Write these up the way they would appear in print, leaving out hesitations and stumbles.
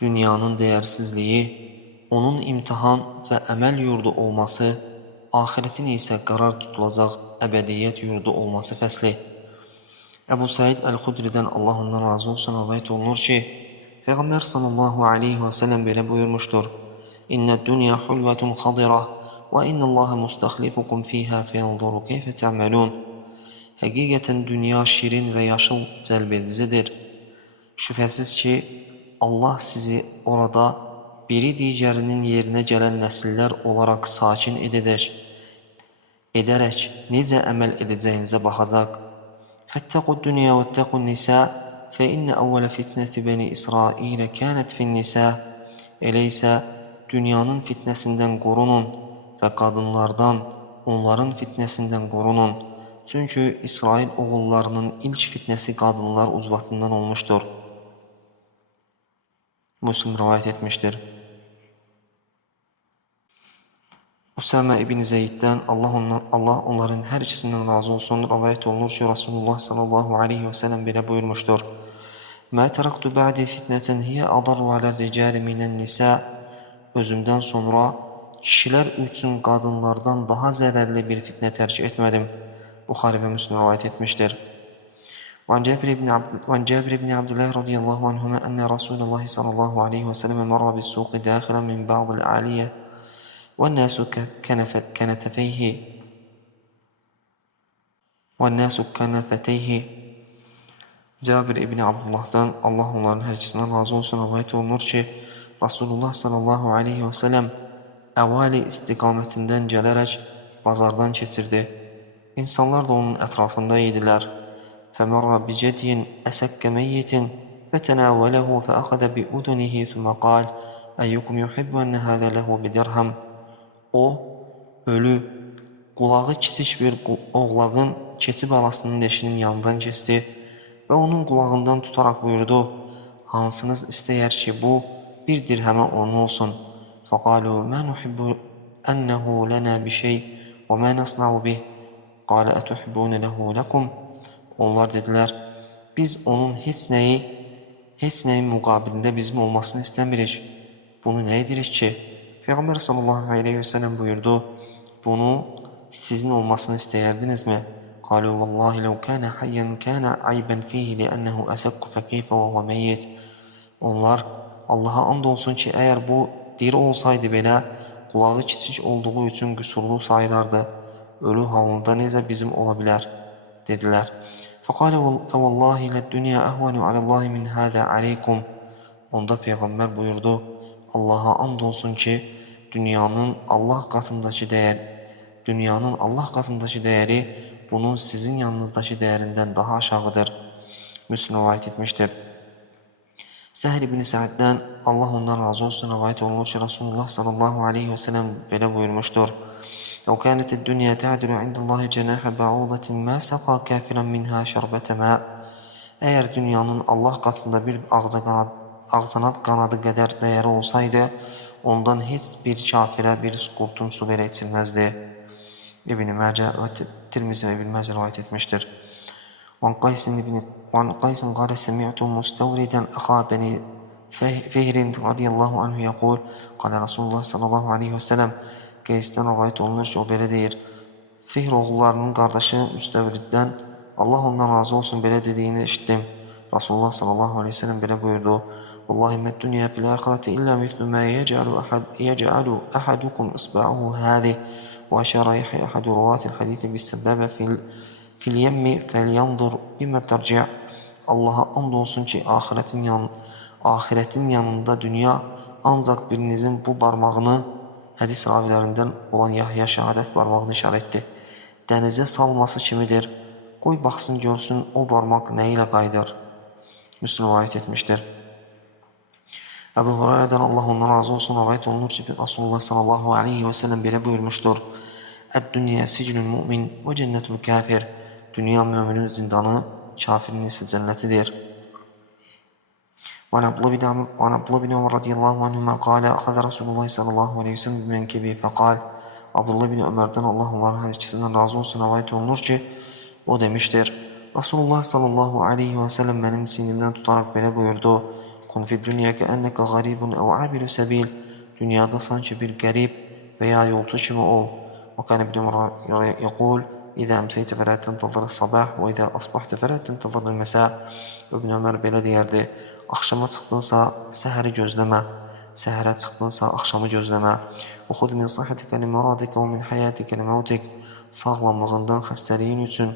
Dünyanın dəyərsizliyi, onun imtihan və əməl yurdu olması, ahiretin isə qərar tutulacaq əbədiyyət yurdu olması fəsli. Əbu Said Əl-Xudridən Allah ondan razı olsun rivayet olunur ki, Peyğəmbər sallallahu aleyhi və səlləm belə buyurmuşdur: İnnə dünya hulvətun xadirah və innəllaha mustaxlifukum fiyhə feyanzuru keyfə tə'məlun. Həqiqətən dünya şirin və yaşıl cəlbedicidir. Şübhəsiz ki, Allah sizi orada biri digərinin yerinə gələn nəsillər olaraq sakin edərək necə əməl edəcəyinizə baxacaq. Fəttəqud dünya və təqun nisa fə innə əvvələ fitnəti bəni İsrailə kənət fin nisa. Elə isə dünyanın fitnəsindən qorunun və qadınlardan onların fitnəsindən qorunun. Çünki İsrail oğullarının ilk fitnəsi qadınlar ucbatından olmuşdur. Müslim rivayet etmiştir. Usame ibn Zeyd'den Allah onların her ikisinden razı olsun rivayet olunur ki Resulullah sallallahu aleyhi ve sellem bile buyurmuştur. مَا تَرَقْتُ بَعْدِ فِتْنَةً هِيَ أَضَرُّ عَلَى الرِّجَالِ مِنَ النِّسَاءِ. Özümden sonra kişiler üçün kadınlardan daha zərərli bir fitne tercih etmedim. Buxari ve Müslim rivayet etmiştir. وعن جابر بن عبد الله رضي الله عنهما أن رسول الله صلى الله عليه وسلم مر بالسوق داخلا من بعض العالية والناس كنفتيه. Cabir ibn Abdullah'dan Allah onların her ikisinden razı olsun rivayet olunur ki Resulullah sallallahu aleyhi ve sellem əvali istiqametinden gələrək bazardan keçirdi. İnsanlar da onun ətrafında idilər. فَمَرَّ بِجَدْيٍ أَسَكَّ مَيِّتٍ فَتَنَاوَلَهُ فَأَخَذَ بِأُذُنِهِ ثُمَّ قَالَ أَيُّكُمْ يُحِبُّ أَنَّ هَذَا لَهُ بِدِرْهَمٍ. O, ölü, qulağı kiçik bir oğlağın keçi balasının leşinin yanından keçdi və onun qulağından tutaraq buyurdu: Hansınız istəyər ki, bu bir dirhəmə onun olsun. فَقَالُوا مَا نُحِبُّ أَنَّهُ لَنَا بِشَيْءٍ وَمَا نَصْنَعُ بِهِ. قَالَ أَتُحِبُّونَ لَهُ لَكُمْ. Onlar dedilər, biz onun heç nəyin müqabilində bizim olmasını istəmirik. Bunu nə edirik ki? Peyğəmbər sallallahu aleyhi ve sellem buyurdu, bunu sizin olmasını istəyərdinizmi? قالوا والله لو كان حيا كان عيبا فيه لأنه أسك فكيف وهو ميت. Onlar Allah'a and olsun ki eğer bu diri olsaydı belə qulağı kiçik olduğu üçün qüsurlu sayılardı. Ölü halında necə bizim ola bilər? Dedilər. فقال فوالله للدنيا أهون على الله من هذا عليكم. Onda Peyğəmbər buyurdu, Allah'a and olsun ki dünyanın Allah katındakı değeri bunun sizin yanınızdaki değerinden daha aşağıdır. Müslim rivayet etmiştir. Səhl ibn Sa'd'dən Allah ondan razı olsun rivayet olunur ki Resulullah sallallahu aleyhi ve sellem belə buyurmuştur. لو كانت الدنيا تعدل عند الله جناح بعوضة ما سقى كافرا منها شربة ماء. Eğer dünyanın Allah katında bir ağzanat kanadı kadar değeri olsaydı, ondan heç bir kafirə bir qurtum su belə içilməzdi. İbn-i Məcə və Tirmizi və İbn-i Məcə rivayet etmiştir. وعن قيس قال سمعت مستوردا أخا بني فهر رضي الله عنه يقول قال رسول الله صلى الله عليه وسلم. Qeysdən rivayet olunur ki, o belə deyir. Fihr oğullarının qardaşı Müstəvriddən Allah ondan razı olsun belə dediyini eşitdim. Resulullah sallallahu aleyhi ve sellem belə buyurdu. Vallahi mə dünya fil ahireti illa mithlu mə yec'alu ahadukum isba'uhu hâzih. Və əşərə ahadu ruvatil hadithi bis-səbəbə fil yemmi felyandur bimə tərci'. Allah'a and olsun ki, ahiretin yanında dünya ancaq birinizin bu barmağını hədis ravilərindən olan Yahya şəhadət barmağını işarətdir. Dənizə salması kimidir. Qoy baxsın görsün o barmaq nə ilə qaydır. Müslim rivayet etmişdir. Əbu Hurayrədən Allah ondan razı olsun rivayet olunur ki Resulullah sallallahu aleyhi ve sellem belə buyurmuşdur. Əd-dünya sicnul mümin və cənnətul kafir. Dünya müminin zindanı, kafirin isə cənnətidir. وعن عبد الله بن عمر رضي الله عنهما قال أخذ رسول الله صلى الله عليه وسلم بمنكبه فقال. Abdullah bin Ömer'den Allah onların her ikisinden razı olsun rivayet olunur ki o demiştir. Resulullah sallallahu aleyhi ve sellem benim sinimden tutarak böyle buyurdu. Kun fi dünya keenneke garibun ev abiru sebil. Dünyada sanki bir qərib və ya yolcu kimi ol. وكان ابن عمر يقول إذا أمسيت فلا تنتظر الصباح وإذا أصبحت فلا تنتظر المساء. İbn Ömər belə deyərdi: axşama çıxdınsa səhəri gözləmə, səhərə çıxdınsa axşamı gözləmə. Oxud min səhhatika li maradika və min hayatika li mautik. Sağlamlığından xəstəliyin üçün,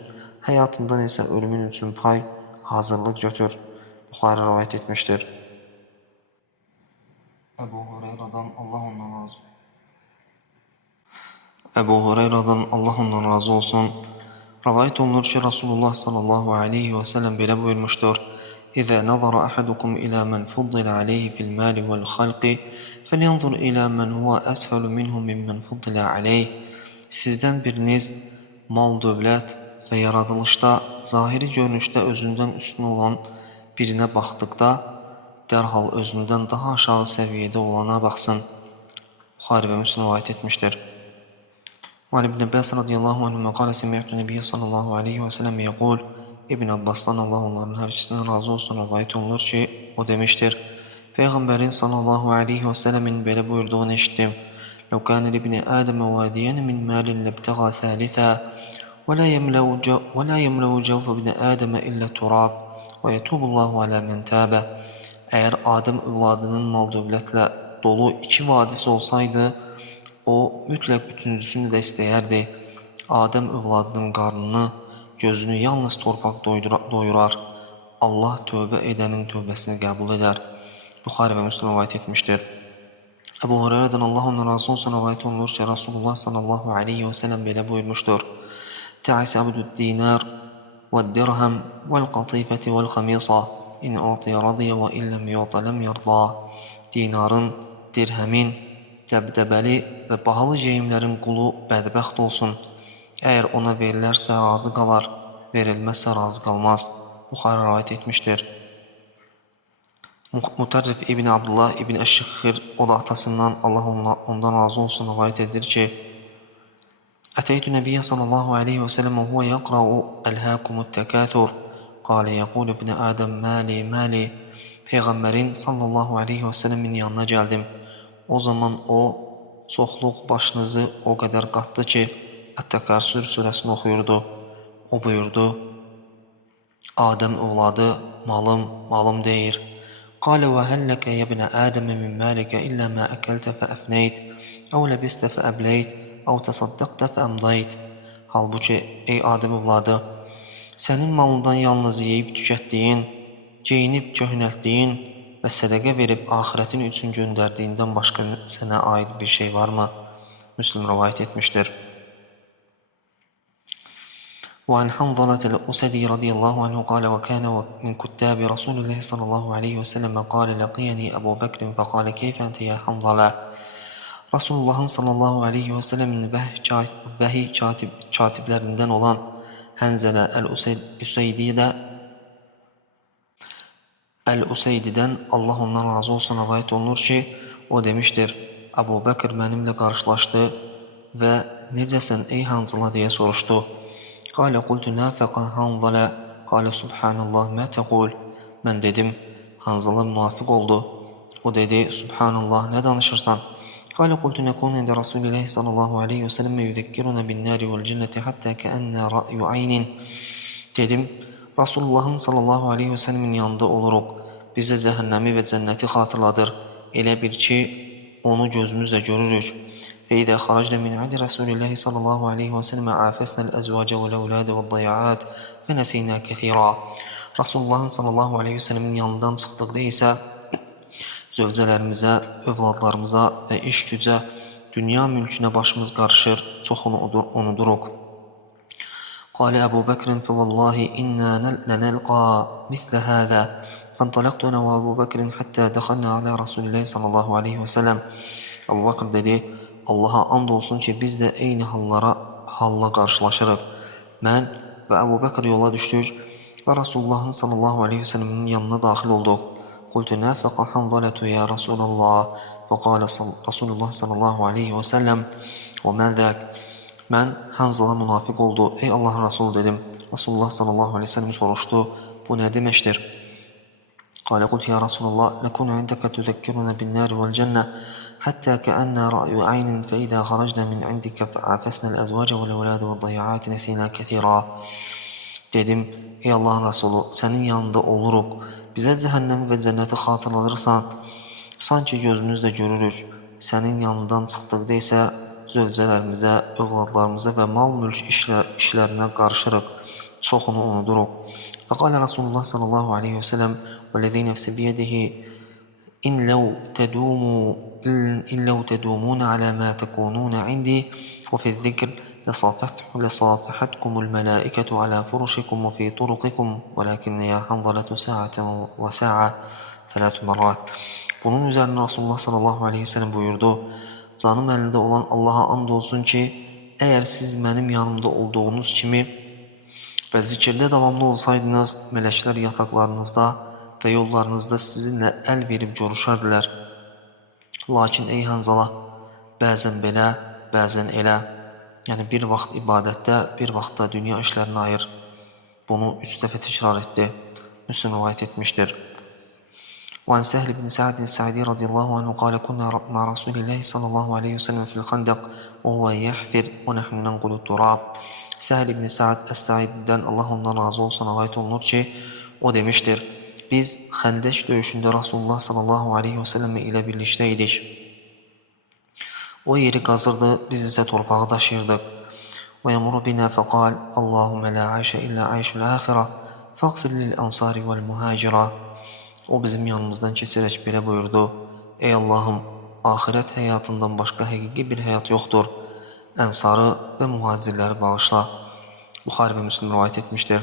həyatından isə ölümün üçün pay, hazırlıq götür. Buxari rivayet etmiştir. Əbu Hureyradan Allah ondan razı olsun. Rivayet olunur ki, Rasulullah sallallahu aleyhi ve sellem belə buyurmuşdur: İzə nazara ahadukum ilə mən fuddila aleyhi fil mali vel xalqi, felyanzur ilə mən huva əsfəlu minhum mimmen fuddila aleyh. Sizdən biriniz mal, dövlət və yaradılışda, zahiri görünüşdə özündən üstün olan birinə baxdıqda, dərhal özündən daha aşağı səviyyədə olana baxsın. Buxari və Müslim rivayet etmişdir. وعن ابن عباس رضي الله عنهما قال سمعت النبي صلى الله عليه وسلم يقول. İbn Abbas'tan Allah onların her ikisinden razı olsun rivayet olunur ki o demiştir: Peygamberin sallallahu aleyhi ve sellemin böyle buyurduğunu işittim. لو كان لابن آدم واديان من مال لابتغى ثالثا ولا يملأ جوف ابن آدم إلا التراب ويتوب الله على من تاب. Eğer Adem evladının mal dövlətle dolu iki vadisi olsaydı, o mütləq üçüncüsünü də istəyərdi. Adəm övladının qarnını, gözünü yalnız torpaq doyurar. Allah tövbə edənin tövbəsini qəbul edər. Buxari və Müslim rivayet etmişdir. Əbu Hureyradan Allah ondan razı olsun rivayet olunur ki, Rasulullah sallallahu aleyhi ve sellem belə buyurmuşdur: Ta'is abdud dinar ve dirhem vel qatifeti vel khamisa in u'tiya radiya ve illem yu'ta lem yarda. Dinarın, dirhemin, dəbdəbəli və bahalı geyimlərin qulu bədbəxt olsun. Əgər ona verilərsə razı qalar, verilməzsə razı qalmaz. Buxari rivayet etmişdir. Mutarrif İbn Abdullah İbn Əşşikhir, o da atasından, Allah ondan razı olsun, rivayet edir ki, Əteytü Nəbiyyə sallallahu aleyhi və səlləm və huvə yəqra'u əlhəkumut təkəthur. Qalə yəqul ibn Adəm məli. Peyğəmbərin sallallahu aleyhi və səlləmin yanına gəldim. O zaman o, çoxluq başınızı o qədər qatdı ki, Ət-Təkəssür surəsini oxuyurdu. O buyurdu: Adəm ovladı, malım deyir. Qalə və həlləkə yəbnə Ədəmə min məlikə illə mə əkəltə fəəfnəyt, əv ləbistə fəəbləyt, əv təsaddəqtə fəəmdayt. Halbuki, ey Adəm ovladı, sənin malından yalnız yeyib tükətdiyin, geyinib köhnəltdiyin və sədəqə verib axirətin üçün göndərdiyindən başqa sənə aid bir şey varmı? Müslim rivayet etmişdir. وعن حنظلة الأسدي رضي الله عنه قال وكان من كتاب رسول الله صلى الله عليه وسلم قال لقيني أبو بكر فقال كيف أنت يا حنظلة. Resulullah'ın sallallahu aleyhi ve sellemin vahiy katiblerinden olan Hənzələ Əl-Useydidən Allah ondan razı olsun rivayet olunur ki, o demiştir: Əbu Bəkr mənimlə qarşılaşdı və necəsən ey Hanzala deyə soruşdu. Qalə qultu nafəqə Hanzala, qalə subhanallah mə təqul. Mən dedim, Hanzala münafiq oldu. O dedi, subhanallah, nə danışırsan? Qalə qultu nəkun ində Rasulillahi sallallahu aleyhi və səlləmə yüzəkkiruna bin nari vəl cənnəti hattə kəənnə ra'yu aynin. Dedim, Rasulullahın sallallahu aleyhi və səlləmin yanında oluruq. Bizə cəhənnəmi və cənnəti xatırladır. Elə bir ki, onu gözümüzlə görürük. Və idə xaracdə min adi Rasulillahi sallallahu aleyhi və səlləmə afəsnəl əzvacə vəl-əvlədə vəl-dayaat və nəsinə kəthira. Rasulullahın sallallahu aleyhi və səlləmin yanından çıxdıqda isə zövcələrimizə, övladlarımıza və iş gücə, dünya mülkünə başımız qarışır, çoxunu unuduruq. Qalə Əbu Bəkrin fəvallahi innə lənəlqa mithlə həzə. Fəntələqtu ənə və Əbu Bəkrin həttə dəxəlnə alə Rasulillahi sallallahu aleyhi və səlləm. Əbu Bəkr dedi, Allaha and olsun ki, biz də eyni halla qarşılaşırıq. Mən və Əbu Bəkr yola düşdük və Rasulullahın sallallahu aleyhi və səlləmin yanına daxil olduq. Qultu nəfəqə Hanzələtu ya Rasulallah və qalə Rasulullah sallallahu aleyhi və səlləm və mən zək. Mən Hanzala münafiq oldu, ey Allahın Rasulü dedim. Rasulullah sallallahu aleyhi və səlləm soruşdu, bu nə deməkdir? قال قلت يا رسول الله نكون عندك تذكرنا بالنار والجنة حتى كأن رأي عين فإذا خرجنا من عندك فعافسنا الأزواج والأولاد والضيعات نسينا كثيرا. Dedim, ey Allah'ın Resulü, sənin yanında oluruq. Bizə cəhənnəmi və cənnəti xatırladırsan, sanki gözümüzlə görürük. Sənin yanından çıxdıqda isə zövcələrimizə, övladlarımıza və mal-mülk işlərinə qarışırıq. Çoxunu unuduruq. فقال رسول الله صلى الله عليه وسلم والذي نفس بيده إن لو تدومون على ما تكونون عندي وفي الذكر لصافحتكم الملائكة على فرشكم وفي طرقكم ولكن يا حنظلة ساعة وساعة 3 مرات. Bunun üzerine Resulullah sallallahu aleyhi ve sellem buyurdu. Canım elinde olan Allah'a and olsun ki, eğer siz benim yanımda olduğunuz kimi və zikirdə davamlı olsaydınız, mələklər yataqlarınızda və yollarınızda sizinlə əl verib görüşərdilər. Lakin ey Hanzala, bəzən belə, bəzən elə, yəni bir vaxt ibadətdə, bir vaxt da dünya işlərini ayır. Bunu 3 dəfə təkrar etdi. Müslim rivayət etmişdir. وعن سهل بن سعد السعدي رضي الله عنه قال كنا مع رسول الله صلى الله عليه وسلم في الخندق وهو يحفر ونحن ننقل التراب. Səhl ibn Sa'd Əs-Sa'iddən Allah ondan razı olsun rivayət olunur ki, o demişdir, biz Xəndək döyüşündə Rasulullah sallallahu aleyhi və səlləm ilə birlikdə idik. O yeri qazırdı, biz isə torpağı daşıyırdıq. وَيَمُرُ بِنَا فَقَالْ اللّٰهُمَّ لَا عَيْشَ إِلَّا عَيْشُ الْآخِرَةِ فَاغْفِرْ لِلْأَنْصَارِ وَالْمُهَاجِرَةِ. O bizim yanımızdan keçərək belə buyurdu, ey Allahım, ahirət həyatından başqa həqiqi bir həyat yoxdur. Ənsarı və mühacirləri bağışla. Buxari və Müslim rivayət etmişdir.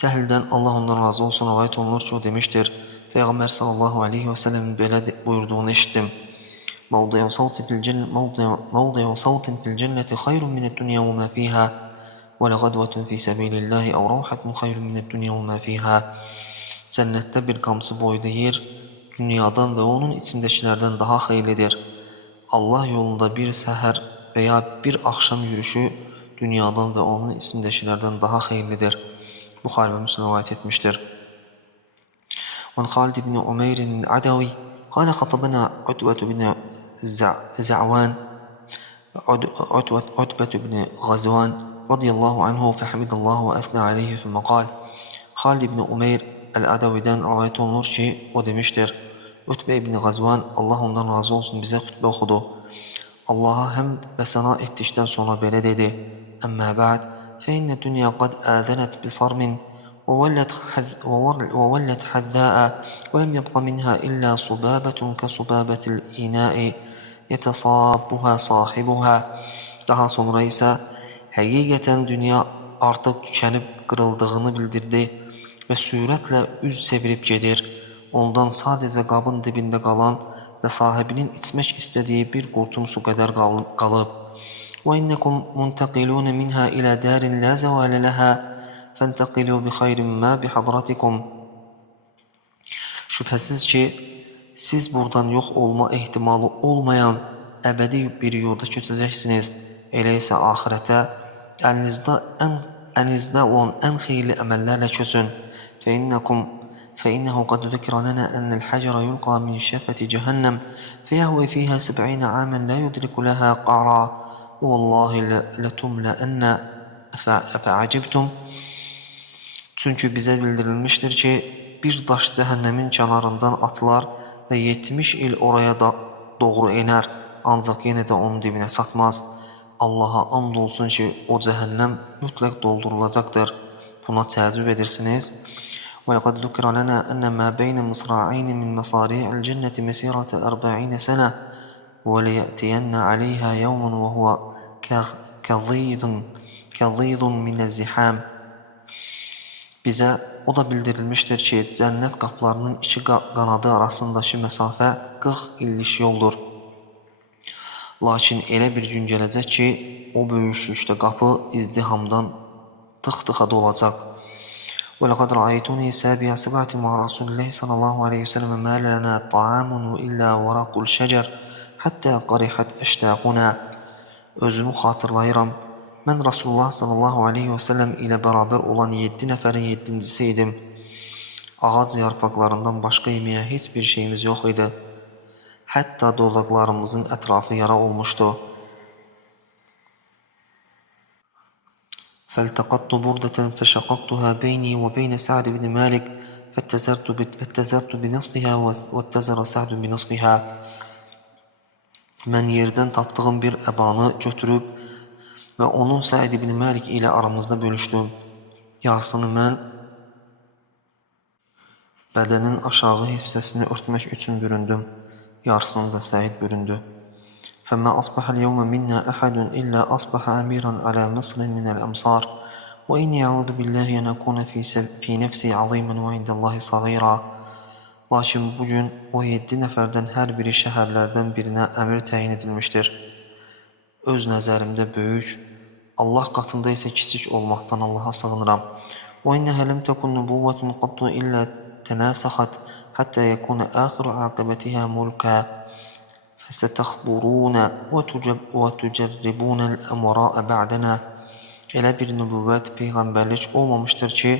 Səhldən Allah ondan razı olsun rivayət olunur ki, o demişdir, Peyğəmbər sallallahu aleyhi və səlləmin belə buyurduğunu eşitdim. Mavdi'u savtin fil cenneti xayrun mined dünya və mə fiyhə və ləqadvətun fi səbilillahi əv ravhatun xayrun mined dünya və mə fiyhə. Cənnətdə bir qamçı boyda yer dünyadan və onun içindəkilərdən daha xeyirlidir. Allah yolunda bir səhər və ya bir axşam yürüyüşü dünyadan və onun içindəkilərdən daha xeyirlidir. Buxari və Müslim rivayət etmişdir. وعن خالد بن عمير العدوي قال خطبنا عتبة بن غزوان رضي الله عنه فحمد الله وأثنى عليه ثم قال Xalid ibn Umeyr el-Adavi'dən rivayət olunur ki, o demişdir, Ütbə ibn Qazvan, Allah ondan razı olsun, bizə xütbə oxudu. Allaha həmd və səna etdikdən sonra belə dedi, Əmmə bə'd, fəinnə dünya qad əzənət bisarmin وولت حذاء ولم يبق منها إلا صبابة كصبابة الإناء يتصابها صاحبها. Daha sonra isə həqiqətən dünya artıq tükənib qırıldığını bildirdi və sürətlə üz çevirib gedir. Ondan sadəcə qabın dibində qalan və sahibinin içmək istədiyi bir qurtum su qədər qalıb. وَإِنَّكُمْ مُنْتَقِلُونَ مِنْهَا إِلَى دَارٍ لَا زَوَالَ لَهَا فَانْتَقِلُوا بِخَيْرٍ مَا بِحَضْرَتِكُمْ. Şübhəsiz ki, siz buradan yox olma ehtimalı olmayan əbədi bir yurda köçəcəksiniz. Elə isə axirətə əlinizdə olan ən xeyirli əməllərlə köçün. فإنه قد ذكر لنا أن الحجر يلقى من شفة جهنم فيهوي فيها 70 عاما لا يدرك لها قعرا والله لتملأن فعجبتم. Çünki bizə bildirilmişdir ki, bir daş cəhənnəmin kənarından atılar və 70 il oraya doğru enər, ancaq yenə də onun dibinə çatmaz. Allaha and olsun ki, o cəhənnəm mütləq doldurulacaqdır. Buna təəccüb edirsiniz. وَلَقَدْ ذُكِرَ لَنَا أَنَّ مَا بَيْنَ مِصْرَعَيْنِ مِنْ مَصَارِعِ الْجَنَّةِ مَسِيرَةَ 40 سَنَةً وَلَيَأْتِيَنَّ عَلَيْهَا يَوْمٌ وَهُوَ كَظِيظٌ مِنَ الزِّحَامِ. Bizə o da bildirilmişdir ki, cənnət qapılarının iki qanadı arasındakı məsafə 40 illik yoldur. Lakin elə bir gün gələcək ki, o böyüklükdə qapı izdihamdan tıx-tıxa dolacaq. وَلَقَدْ رَأَيْتُنِي سَابِعَ سَبْعَةٍ مَعَ رَسُولِ اللَّهِ صَلَّى اللَّهُ عَلَيْهِ وَسَلَّمَ مَا لَنَا طَعَامٌ إِلَّا وَرَقُ الشَّجَرِ حَتَّى قَرِحَتْ أَشْتَاقُنَا. Özümü xatırlayıram. Mən Rasulullah sallallahu aleyhi və səlləm ilə bərabər olan 7 nəfərin 7-cisi idim. Ağac yarpaqlarından başqa yeməyə heç bir şeyimiz yox idi. Hətta dodaqlarımızın ətrafı yara olmuşdu. فالتقطت بردة فشققتها بيني وبين سعد بن مالك فاتزرت بنصفها واتزر سعد بنصفها. Mən yerdən tapdığım bir əbanı götürüb və onu Səid ibn Məlik ilə aramızda bölüşdüm. Yarısını mən bədənin aşağı hissəsini örtmək üçün büründüm. Yarısını da Səid büründü. فما أصبح اليوم منا أحد إلا أصبح أميرا على مصر من الأمصار وإني أعوذ بالله أن أكون في نفسي عظيما وعند الله صغيرا. Lakin bugün o 7 nəfərdən hər biri şəhərlərdən birinə əmir təyin edilmişdir. Öz nəzərimdə böyük, Allah qatında isə kiçik olmaqdan Allaha sığınıram. وإنها لم تكن نبوة قط إلا تناسخت حتى يكون آخر عاقبتها ملكا فستخبرون وتجربون الأمراء بعدنا. Elə bir nübüvvət, peyğəmbərlik olmamışdır ki,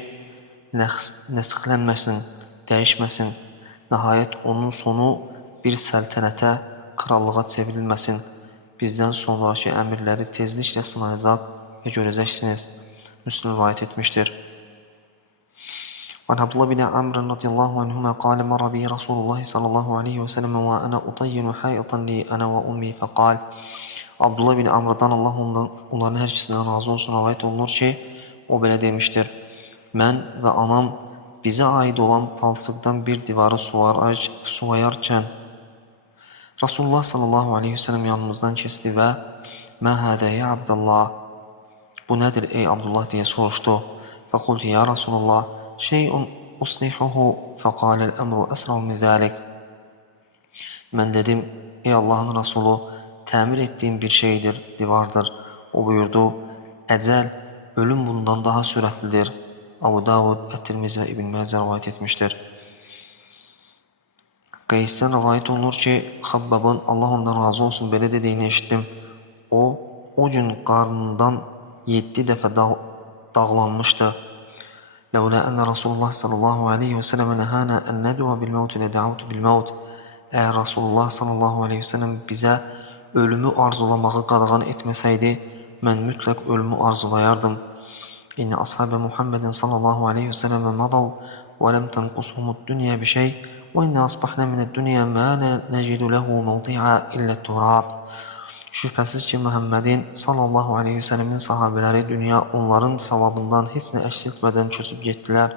nəsxlənməsin, dəyişməsin. Nəhayət onun sonu bir səltənətə, krallığa çevrilməsin. Bizdən sonraki əmirləri tezliklə sınayacaq və görəcəksiniz. Müslim rivayət etmişdir. عن عبد الله بن عمرو رضي الله عنهما قال مر بي رسول الله صلى الله عليه وسلم وأنا أطين حائطا لي أنا وأمي فقال. Abdullah bin Amr'dan Allah onların hər ikisindən razı olsun rivayət olunur ki, o belə demişdir. Mən və anam bizə aid olan palçıqdan bir divarı sulayarkən Rasulullah sallallahu aleyhi ve sellem yanımızdan keçdi və "Mə hədə ya Abdullah?" Bu nədir ey Abdullah deyə soruşdu. Fəqultu ya Rasulullah şeyun uslihuhu fəqaləl əmru əsra'u min zəlik. Mən dedim ey Allahın Rasulü təmir etdiyim bir şeydir, divardır. O buyurdu, əcəl, ölüm bundan daha sürətlidir. Abu Davud, Ət-Tirmizi və İbn Məcə rivayət etmişdir. Qeysdən rivayət olunur ki, Xabbabın, Allah ondan razı olsun, belə dediyini eşitdim. O gün qarnından 7 dəfə dağlanmışdı. Ləulə ənə Rasulullah sallallahu aleyhi və sələm nəhənə ən nədvə bil-məvt ilə dəavtu bil-məvt. Əgər Rasulullah sallallahu aleyhi və sələm bizə ölümü arzulamağı qadağan etməsəydi, mən mütləq ölümü arzulayardım. İnne ashabə Muhammedin sallallahu aleyhi və sələm madav və ləm tənqusuhumud dünya bi şey və inne asbahnə minəd dünya mə nəcidu ləhu mevdi'a illə turab. Şübhəsiz ki, Muhammedin sallallahu aleyhi və sələmin sahabələri dünya onların savabından heç nə əksiltmədən köçüb getdilər.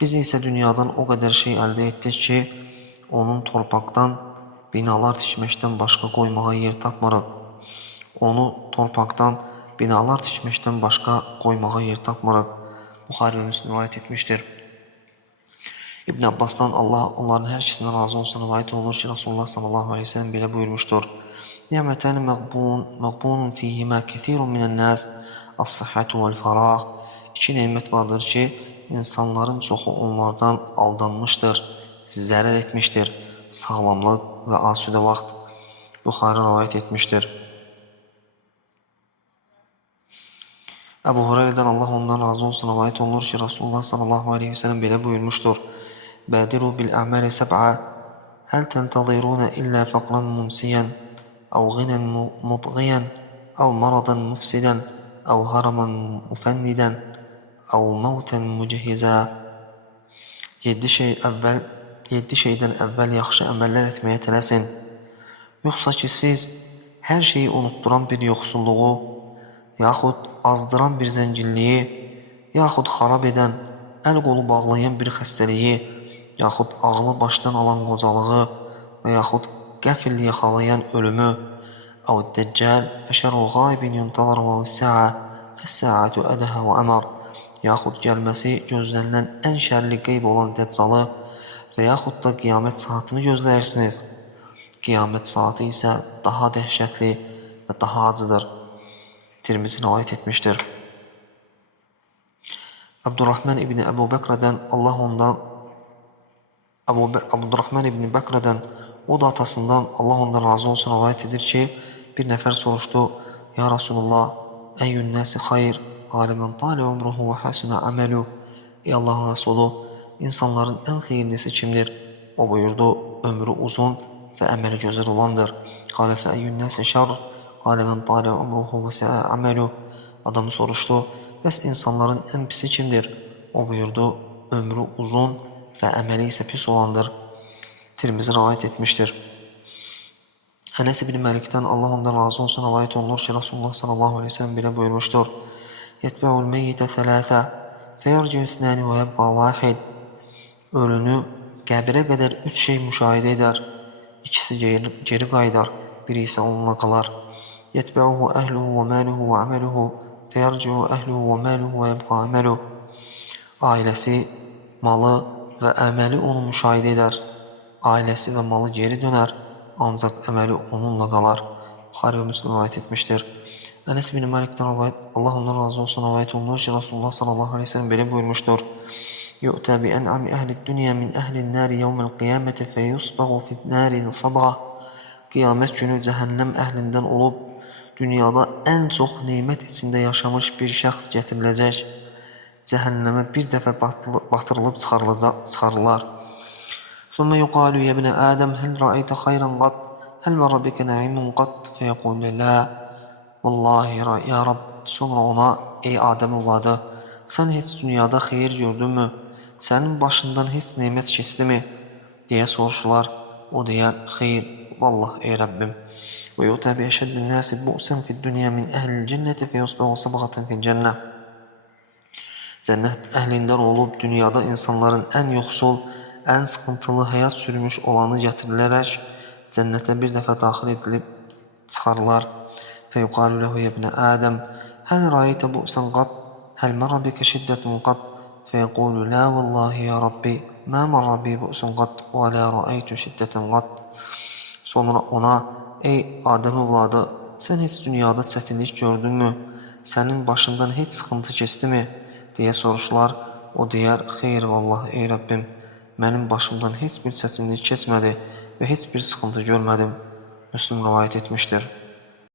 Biz isə dünyadan o qədər şey əldə etdik ki, onun torpaqdan binalar tikməkdən başqa qoymağa yer tapmırıq. Buxari və Müslim rivayət etmişdir. İbn Abbasdan Allah onların hər ikisindən razı olsun rivayət olunur ki, Rasulullah sallallahu aleyhi ve sellem belə buyurmuşdur. Ni'mətəni məqbunun fiyhimə kəthirun minən-nəs as-səhhətu vəl-fərah. İki neymət vardır ki, insanların çoxu onlardan aldanmışdır, zərər etmişdir. Sağlamlıq və asudə vaxt. Buxari rivayət etmişdir. Əbu Hureyre'dən Allah ondan razı olsun rivayət olunur ki, Rasulullah sallallahu aleyhi ve sellem belə buyurmuşdur. Bədiru bil-əməli səb'a həl təntəzirunə illə fəqran mumsiyən əv ğinən mutğiyən əv maradan mufsidən əv haraman mufənnidən əv məvtən mücehizə. 7 şeydən əvvəl yaxşı əməllər etməyə tələsin. Yoxsa ki, siz hər şeyi unutduran bir yoxsulluğu, yaxud azdıran bir zənginliyi, yaxud xarab edən, əl-qolu bağlayan bir xəstəliyi, yaxud ağlı başdan alan qocalığı və yaxud qəfil yaxalayan ölümü, əv-Dəccəl fəşərul qaybin yuntazar və sə'a fəs-sə'atu ədəhə və əmər, yaxud gəlməsi gözlənilən ən şərli qeyb olan Dəccalı və yaxud da qiyamət saatını gözləyirsiniz. Qiyamət saati isə daha dəhşətli və daha acıdır. Tirmizi rivayət etmişdir. Abdurrahman ibn Əbu Bəkrədən o da atasından Allah ondan razı olsun rivayət edir ki, bir nəfər soruşdu, ya Rasulullah, əyyün nəsi xayr, qalə mən talə umruhu və həsünə əməlu. Ey Allahın Rasulü, insanların en xeyirlisi kimdir? O buyurdu, ömrü uzun ve əməli gözəl olandır. Qalə fəəyyün nəsə şər, qalə mən talə umruhu və səə əməlu. Adam soruşdu, bəs insanların en pisi kimdir? O buyurdu, ömrü uzun və əməli isə pis olandır. Tirmizi rivayet etmiştir. Enes ibn Malik'ten Allah ondan razı olsun rivayet olunur ki Resulullah sallallahu aleyhi ve sellem bile buyurmuştur. Yetbe'ul meyyite thelâfe feyerci'u ithnâni ve yebqa vahid. Ölünü qəbirə qədər 3 şey müşahidə edər. İkisi geri qaydar, biri isə onunla qalar. Yetbe'uhu əhluhu və məluhu və əməluhu feyerci'u əhluhu və məluhu və yebqa əməluhu. Ailəsi, malı və əməli onu müşahidə edər. Ailəsi və malı geri döner, ancaq əməli onunla qalar. Buxari və Müslim rivayet etmiştir. Enes bin Malik'ten Allah ondan razı olsun rivayet olunur ki Resulullah sallallahu aleyhi ve sellem böyle buyurmuştur. Yu'ta bi en'ami ehli dünya min ehli nari yevmel kıyameti fe yusbagu fid nari sabah. Kıyamet günü cehennem ehlinden olup dünyada en çok nimet içinde yaşamış bir şəxs getiriləcək. Cehenneme bir dəfə batırılıb çıxarılar. ثم يقال يا ابن آدم هل رأيت خيرا قط هل مر بك نعيم قط فيقول لا والله ya Rab. Sonra ona ey Adem evladı sen hiç dünyada xeyir gördünmü? Senin başından hiç nimet keçdi mi? Diye soruşurlar. O deyər xeyr vallah ey Rabbim. Ve yu'ta bi eşeddin nasi bu'sen fid dünya min ehlil cenneti fe yusbahu sabagaten fil cennet. Cennet ehlinden olup dünyada insanların en yoksul, en sıkıntılı həyat sürmüş olanı getirilərək cənnətə bir dəfə daxil edilib çıxarlar. Feyuqalu lehu yebnə Ədəm həl rayitə bu'sən qat həl mərra bikə şiddətun qat feyqulu la vallahi ya Rabbi mə mərra bi bu'sən qat və la rayitü şiddətən qat. Sonra ona ey Adəm evladı sen hiç dünyada çətinlik gördünmü? Senin başından hiç sıkıntı keçdi mi? Diye soruşlar. O deyər xeyr vallah ey Rabbim. Mənim başımdan heç bir çətinlik keçmədi və heç bir sıxıntı görmədim. Müslim rivayet etmişdir.